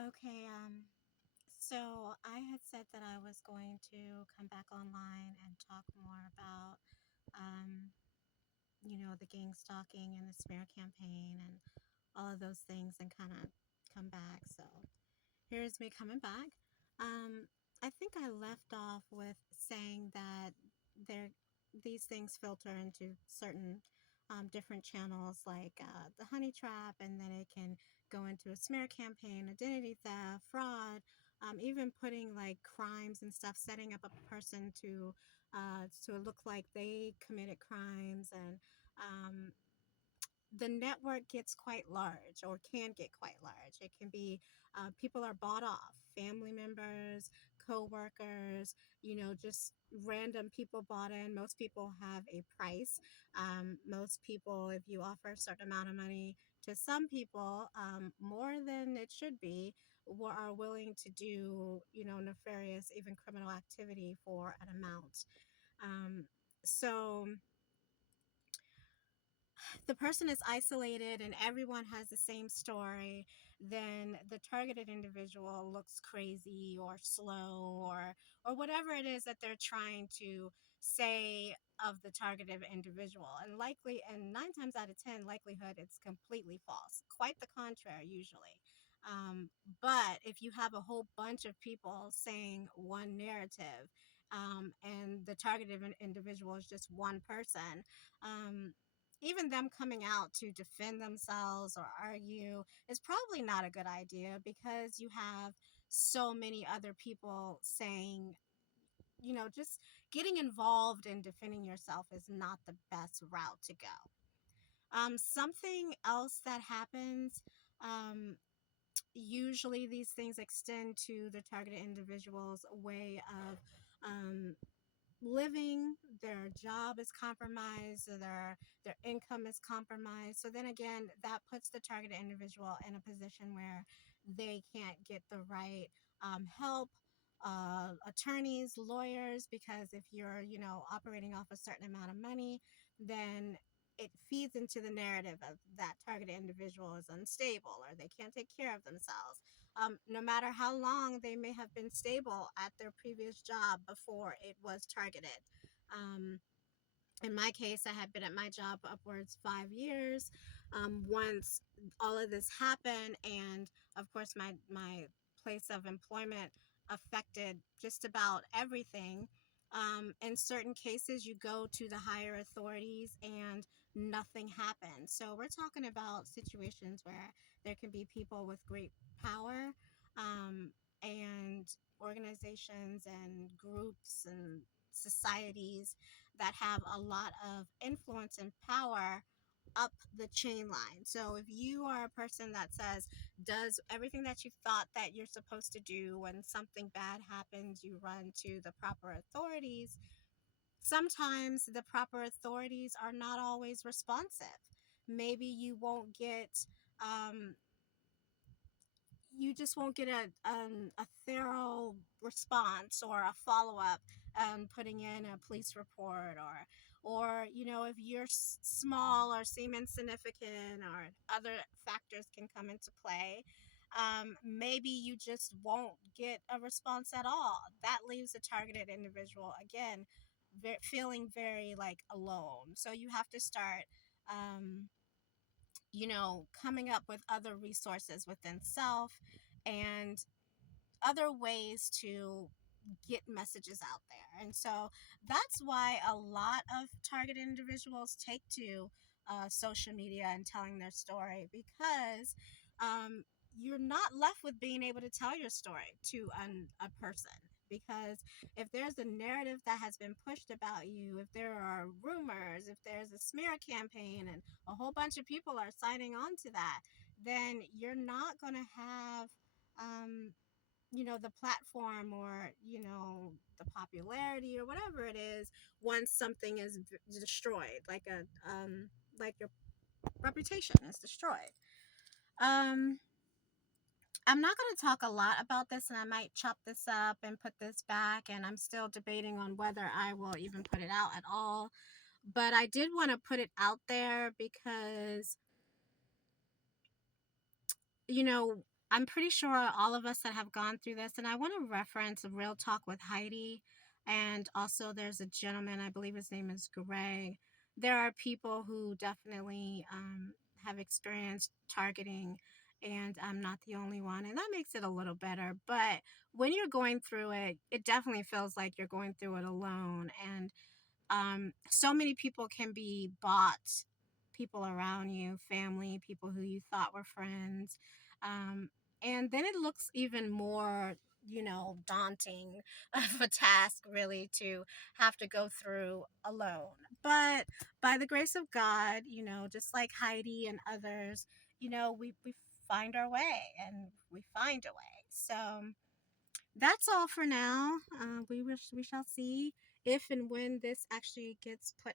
Okay, so I had said that I was going to come back online and talk more about, um, the gang stalking and the smear campaign and all of those things and kind of come back. So here's me coming back. Um, I think I left off with saying that there these things filter into certain different channels like the honey trap, and then it can go into a smear campaign, identity theft, fraud, even putting like crimes and stuff, setting up a person to look like they committed crimes and um, the network gets quite large or can get quite large. It can be people are bought off, family members, co-workers, just random people bought in. Most people have a price. Most people, if you offer a certain amount of money to some people, more than it should be, are willing to do, nefarious, even criminal activity for an amount. So the person is isolated and everyone has the same story, then the targeted individual looks crazy or slow or whatever it is that they're trying to say of the targeted individual. And likely, and 9 times out of 10, likelihood it's completely false. Quite the contrary, usually. Um, but if you have a whole bunch of people saying one narrative, and the targeted individual is just one person, even them coming out to defend themselves or argue is probably not a good idea because you have so many other people saying, just getting involved in defending yourself is not the best route to go. Something else that happens, um, usually these things extend to the targeted individual's way of living. Their job is compromised, so their income is compromised. So then again, that puts the targeted individual in a position where they can't get the right help, attorneys, lawyers, because if you're operating off a certain amount of money, then it feeds into the narrative of that targeted individual is unstable or they can't take care of themselves, no matter how long they may have been stable at their previous job before it was targeted. Um, in my case, I had been at my job upwards 5 years. Once all of this happened, and of course, my place of employment affected just about everything. In certain cases, you go to the higher authorities and nothing happens. So, we're talking about situations where there can be people with great power, and organizations and groups and societies that have a lot of influence and power up the chain line. So if you are a person that does everything that you thought that you're supposed to do, when something bad happens, you run to the proper authorities. Sometimes the proper authorities are not always responsive. Maybe um, you just won't get a thorough response or a follow-up, putting in a police report, or if you're small or seem insignificant or other factors can come into play. Maybe you just won't get a response at all. That leaves a targeted individual again feeling very like alone, so you have to start coming up with other resources within self and other ways to get messages out there. And so that's why a lot of targeted individuals take to social media and telling their story, because you're not left with being able to tell your story to a person. Because if there's a narrative that has been pushed about you, if there are rumors, if there's a smear campaign, and a whole bunch of people are signing on to that, then you're not going to have um, the platform or the popularity or whatever it is once something is destroyed, like your reputation is destroyed. um I'm not going to talk a lot about this, and I might chop this up and put this back, and I'm still debating on whether I will even put it out at all. But I did want to put it out there because you know I'm pretty sure all of us that have gone through this, and I want to reference a Real Talk with Heidi, and also there's a gentleman, I believe his name is Greg. There are people who definitely have experienced targeting, and I'm not the only one, and that makes it a little better. But when you're going through it, it definitely feels like you're going through it alone, and so many people can be bought, people around you, family, people who you thought were friends. Um, and then it looks even more, daunting of a task, really, to have to go through alone. But by the grace of God, just like Heidi and others, we find our way and we find a way. So that's all for now. We shall see if and when this actually gets put